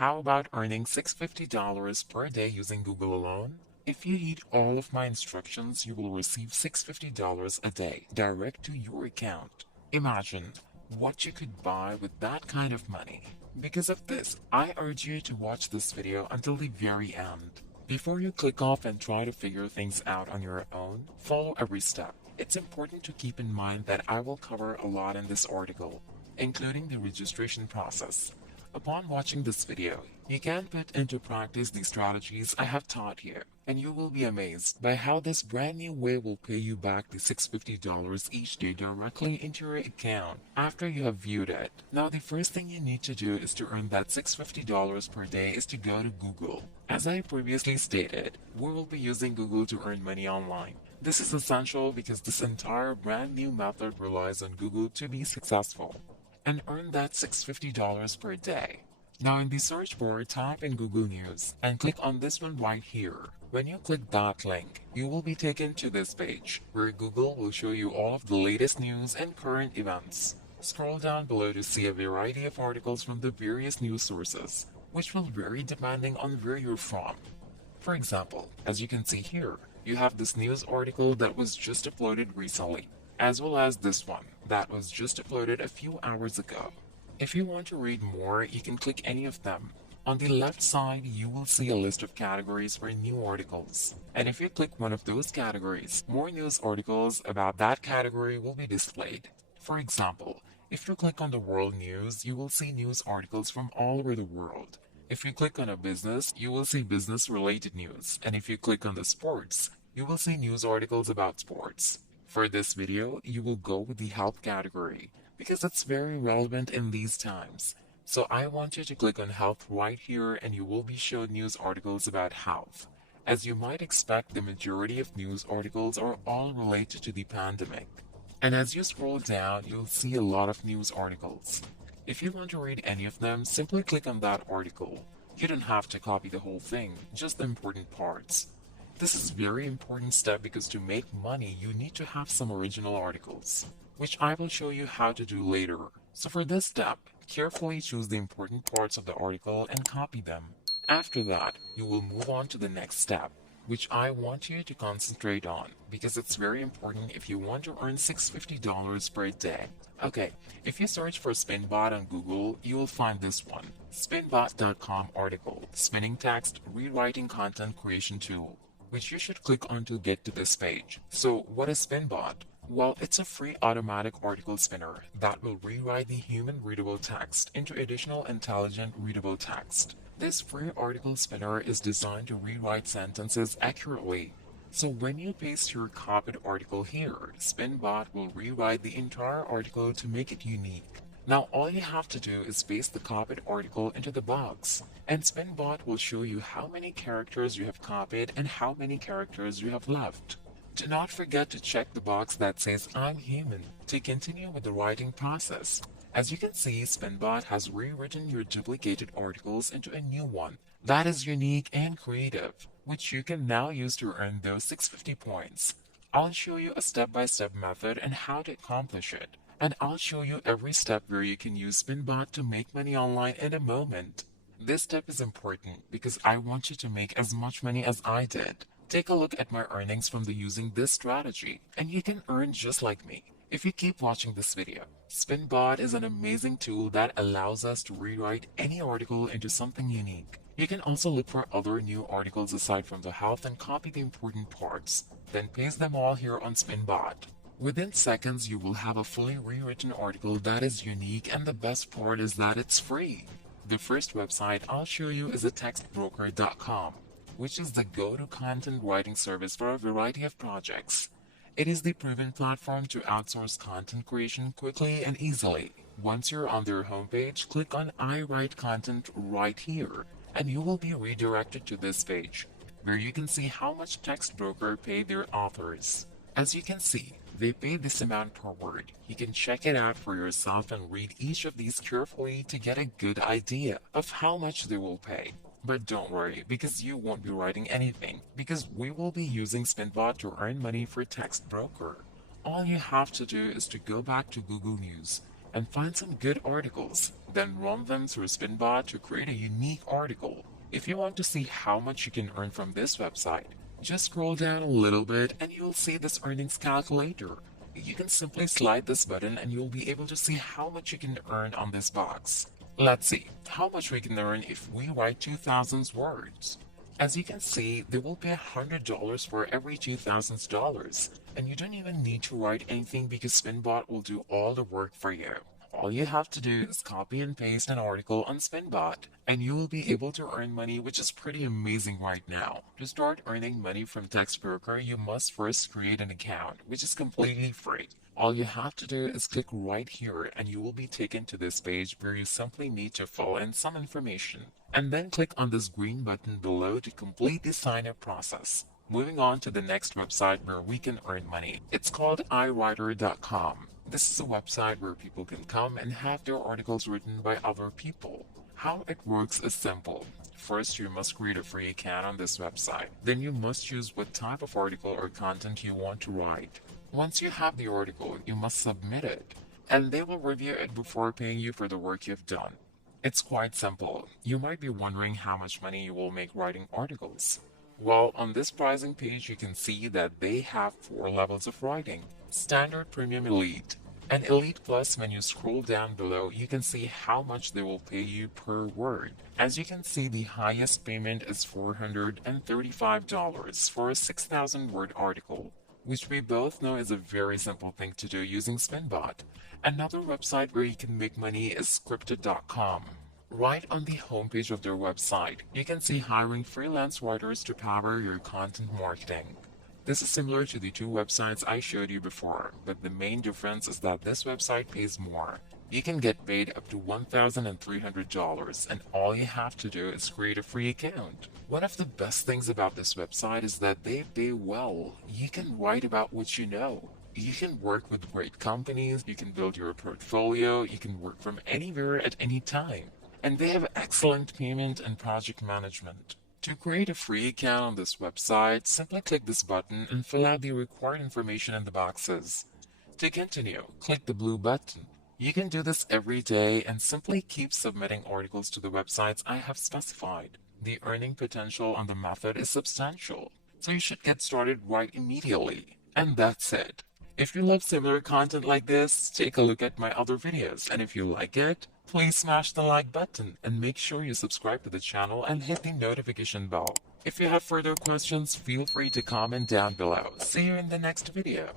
How about earning $650 per day using Google alone? If you heed all of my instructions, you will receive $650 a day direct to your account. Imagine what you could buy with that kind of money. Because of this, I urge you to watch this video until the very end. Before you click off and try to figure things out on your own, follow every step. It's important to keep in mind that I will cover a lot in this article, including the registration process. Upon watching this video, you can put into practice the strategies I have taught you, and you will be amazed by how this brand new way will pay you back the $650 each day directly into your account after you have viewed it. Now, the first thing you need to do is to earn that $650 per day is to go to Google. As I previously stated, we will be using Google to earn money online. This is essential because this entire brand new method relies on Google to be successful and earn that $650 per day. Now in the search bar, type in Google News and click on this one right here. When you click that link, you will be taken to this page where Google will show you all of the latest news and current events. Scroll down below to see a variety of articles from the various news sources, which will vary depending on where you're from. For example, as you can see here, you have this news article that was just uploaded recently, as well as this one that was just uploaded a few hours ago. If you want to read more, you can click any of them. On the left side, you will see a list of categories for new articles. And if you click one of those categories, more news articles about that category will be displayed. For example, if you click on the world news, you will see news articles from all over the world. If you click on a business, you will see business-related news. And if you click on the sports, you will see news articles about sports. For this video, you will go with the health category because it's very relevant in these times. So I want you to click on health right here and you will be shown news articles about health. As you might expect, the majority of news articles are all related to the pandemic. And as you scroll down, you'll see a lot of news articles. If you want to read any of them, simply click on that article. You don't have to copy the whole thing, just the important parts. This is a very important step because to make money, you need to have some original articles, which I will show you how to do later. So for this step, carefully choose the important parts of the article and copy them. After that, you will move on to the next step, which I want you to concentrate on because it's very important if you want to earn $650 per day. Okay, if you search for Spinbot on Google, you will find this one, Spinbot.com article, Spinning Text Rewriting Content Creation Tool, which you should click on to get to this page. So what is Spinbot? Well, it's a free automatic article spinner that will rewrite the human readable text into additional intelligent readable text. This free article spinner is designed to rewrite sentences accurately. So when you paste your copied article here, Spinbot will rewrite the entire article to make it unique. Now all you have to do is paste the copied article into the box, and Spinbot will show you how many characters you have copied and how many characters you have left. Do not forget to check the box that says I'm human to continue with the writing process. As you can see, Spinbot has rewritten your duplicated articles into a new one that is unique and creative, which you can now use to earn those 650 points. I'll show you a step-by-step method and how to accomplish it. And I'll show you every step where you can use Spinbot to make money online in a moment. This step is important because I want you to make as much money as I did. Take a look at my earnings from using this strategy, and you can earn just like me. If you keep watching this video, Spinbot is an amazing tool that allows us to rewrite any article into something unique. You can also look for other new articles aside from the health and copy the important parts, then paste them all here on Spinbot. Within seconds, you will have a fully rewritten article that is unique, and the best part is that it's free. The first website I'll show you is a textbroker.com, which is the go-to content writing service for a variety of projects. It is the proven platform to outsource content creation quickly and easily. Once you're on their homepage, click on I Write Content right here, and you will be redirected to this page, where you can see how much Textbroker paid their authors. As you can see, they pay this amount per word. You can check it out for yourself and read each of these carefully to get a good idea of how much they will pay. But don't worry, because you won't be writing anything, because we will be using Spinbot to earn money for Textbroker. All you have to do is to go back to Google News and find some good articles then run them through Spinbot to create a unique article. If you want to see how much you can earn from this website, just scroll down a little bit and you'll see this earnings calculator. You can simply slide this button and you'll be able to see how much you can earn on this box. Let's see how much we can earn if we write 2,000 words. As you can see, they will pay $100 for every $2,000, and you don't even need to write anything because Spinbot will do all the work for you. All you have to do is copy and paste an article on Spinbot, and you will be able to earn money, which is pretty amazing right now. To start earning money from TextBroker, you must first create an account, which is completely free. All you have to do is click right here and you will be taken to this page where you simply need to fill in some information. And then click on this green button below to complete the sign-up process. Moving on to the next website where we can earn money. It's called iWriter.com. This is a website where people can come and have their articles written by other people. How it works is simple. First, you must create a free account on this website. Then you must choose what type of article or content you want to write. Once you have the article, you must submit it, and they will review it before paying you for the work you've done. It's quite simple. You might be wondering how much money you will make writing articles. Well, on this pricing page, you can see that they have 4 levels of writing: Standard, Premium, Elite, and Elite Plus. When you scroll down below, you can see how much they will pay you per word. As you can see, the highest payment is $435 for a 6,000 word article, which we both know is a very simple thing to do using Spinbot. Another website where you can make money is Scripted.com. Right on the homepage of their website, you can see hiring freelance writers to power your content marketing. This is similar to the 2 websites I showed you before, but the main difference is that this website pays more. You can get paid up to $1,300, and all you have to do is create a free account. One of the best things about this website is that they pay well. You can write about what you know. You can work with great companies, you can build your portfolio, you can work from anywhere at any time. And they have excellent payment and project management. To create a free account on this website, simply click this button and fill out the required information in the boxes. To continue, click the blue button. You can do this every day and simply keep submitting articles to the websites I have specified. The earning potential on the method is substantial, so you should get started right immediately. And that's it. If you love similar content like this, take a look at my other videos, and if you like it, please smash the like button and make sure you subscribe to the channel and hit the notification bell. If you have further questions, feel free to comment down below. See you in the next video.